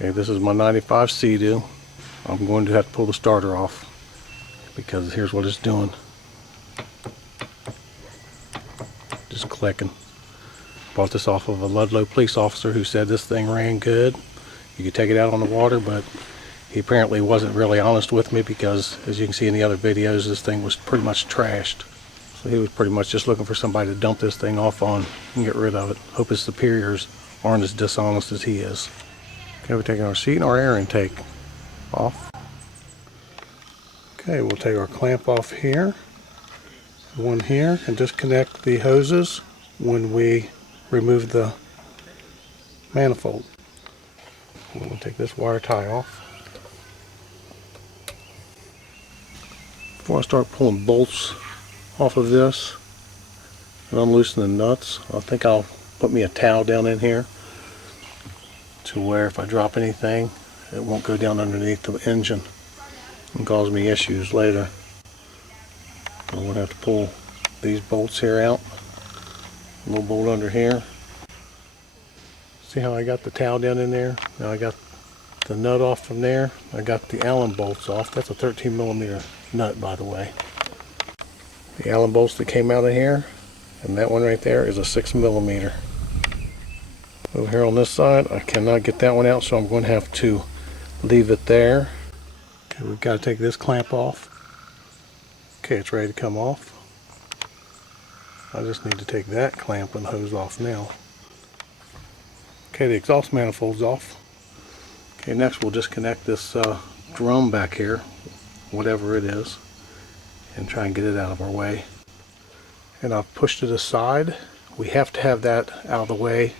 Okay, this is my 95 Sea-Doo. I'm going to have to pull the starter off because here's what it's doing. Just clicking. Bought this off of a Ludlow police officer who said this thing ran good. You could take it out on the water, but he apparently wasn't really honest with me because, as you can see in the other videos, this thing was pretty much trashed. So he was pretty much just looking for somebody to dump this thing off on and get rid of it. Hope his superiors aren't as dishonest as he is. Okay, we're taking our seat and our air intake off. Okay, we'll take our clamp off here, one here, and disconnect the hoses when we remove the manifold. We'll take this wire tie off. Before I start pulling bolts off of this and unloosen the nuts, I think I'll put me a towel down in here to where if I drop anything, it won't go down underneath the engine and cause me issues later. I'm going to have to pull these bolts here out. A little bolt under here. See how I got the towel down in there? Now I got the nut off from there. I got the Allen bolts off. That's a 13mm nut, by the way. The Allen bolts that came out of here, and that one right there is a 6mm. Over here on this side, I cannot get that one out, so I'm going to have to leave it there. Okay, we've got to take this clamp off. Okay, it's ready to come off. I just need to take that clamp and hose off now. Okay, the exhaust manifold's off. Okay, next we'll disconnect this drum back here, whatever it is, and try and get it out of our way. And I've pushed it aside. We have to have that out of the way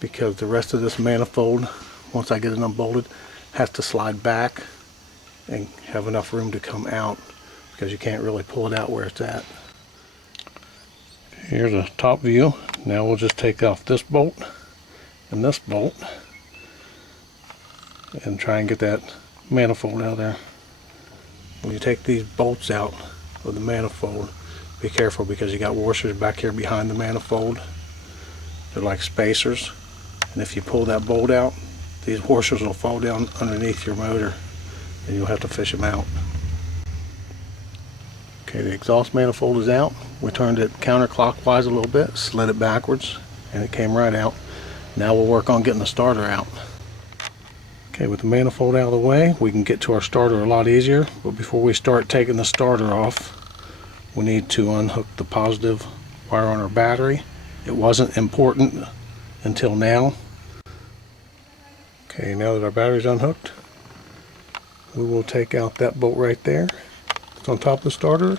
because the rest of this manifold, once I get it unbolted, has to slide back and have enough room to come out because you can't really pull it out where it's at. Here's a top view. Now we'll just take off this bolt and this bolt and try and get that manifold out of there. When you take these bolts out of the manifold, be careful because you got washers back here behind the manifold. They're like spacers, and if you pull that bolt out, these washers will fall down underneath your motor and you'll have to fish them out. Okay, the exhaust manifold is out. We turned it counterclockwise a little bit, slid it backwards, and it came right out. Now we'll work on getting the starter out. Okay, with the manifold out of the way, we can get to our starter a lot easier, but before we start taking the starter off, we need to unhook the positive wire on our battery. It wasn't important until now. Okay, now that our battery's unhooked, we will take out that bolt right there. It's on top of the starter, and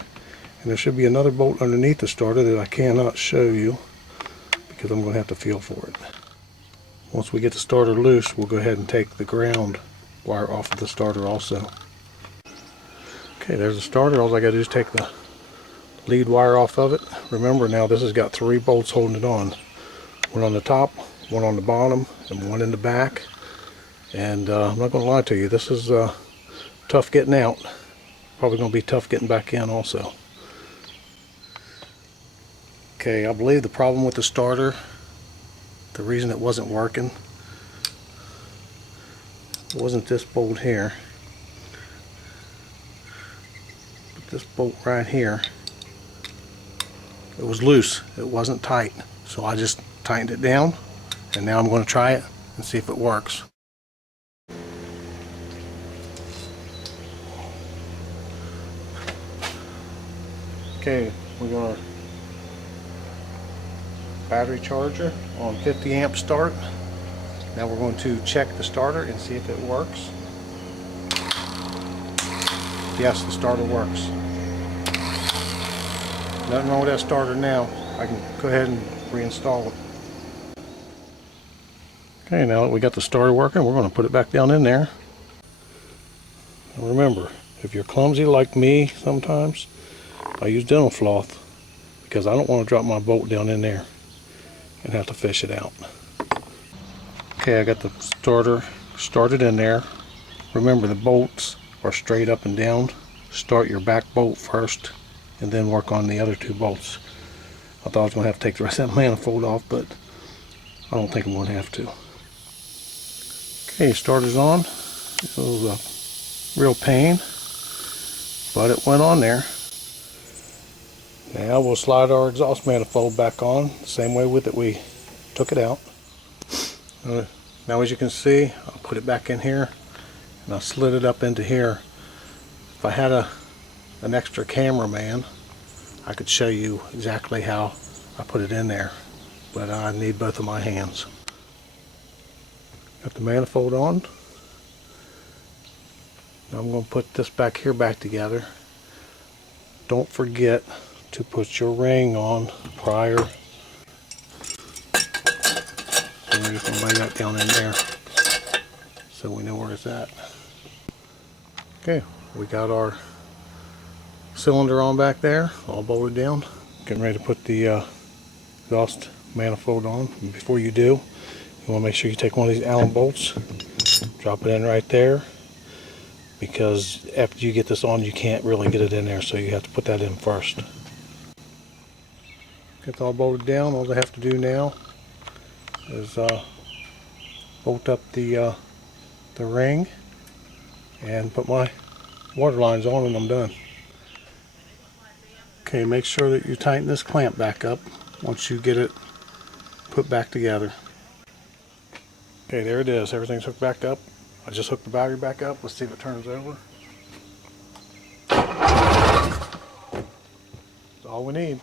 there should be another bolt underneath the starter that I cannot show you because I'm going to have to feel for it. Once we get the starter loose, we'll go ahead and take the ground wire off of the starter also. Okay, there's the starter. All I got to do is take the lead wire off of it. Remember now this has got 3 bolts holding it on. One on the top, one on the bottom, and one in the back. And I'm not going to lie to you, this is tough getting out. Probably going to be tough getting back in also. Okay, I believe the problem with the starter, the reason it wasn't working, wasn't this bolt here, but this bolt right here. It was loose, it wasn't tight, so I just tightened it down, and now I'm going to try it and see if it works. Okay, we're going to battery charger on 50 amp start. Now we're going to check the starter and see if it works. Yes, the starter works. Nothing wrong with that starter now. I can go ahead and reinstall it. Okay, now that we got the starter working, we're going to put it back down in there. And remember, if you're clumsy like me sometimes, I use dental cloth because I don't want to drop my bolt down in there and have to fish it out. Okay, I got the starter started in there. Remember, the bolts are straight up and down. Start your back bolt first and then work on the other 2 bolts. I thought I was going to have to take the rest of that manifold off, but I don't think I'm going to have to. Okay, starter's on. It was a real pain, but it went on there. Now we'll slide our exhaust manifold back on, the same way with it we took it out. Now as you can see, I'll put it back in here, and I slid it up into here. If I had an extra cameraman, I could show you exactly how I put it in there, but I need both of my hands. Got the manifold on. Now I'm going to put this back here back together. Don't forget to put your ring on prior. So we're just going to lay that down in there so we know where it's at. Okay, we got our cylinder on back there, all bolted down. Getting ready to put the exhaust manifold on. And before you do, you want to make sure you take one of these Allen bolts, drop it in right there, because after you get this on, you can't really get it in there, so you have to put that in first. Get it all bolted down. All I have to do now is bolt up the ring and put my water lines on, and I'm done. Okay, make sure that you tighten this clamp back up once you get it put back together. Okay, there it is. Everything's hooked back up. I just hooked the battery back up. Let's see if it turns over. That's all we need.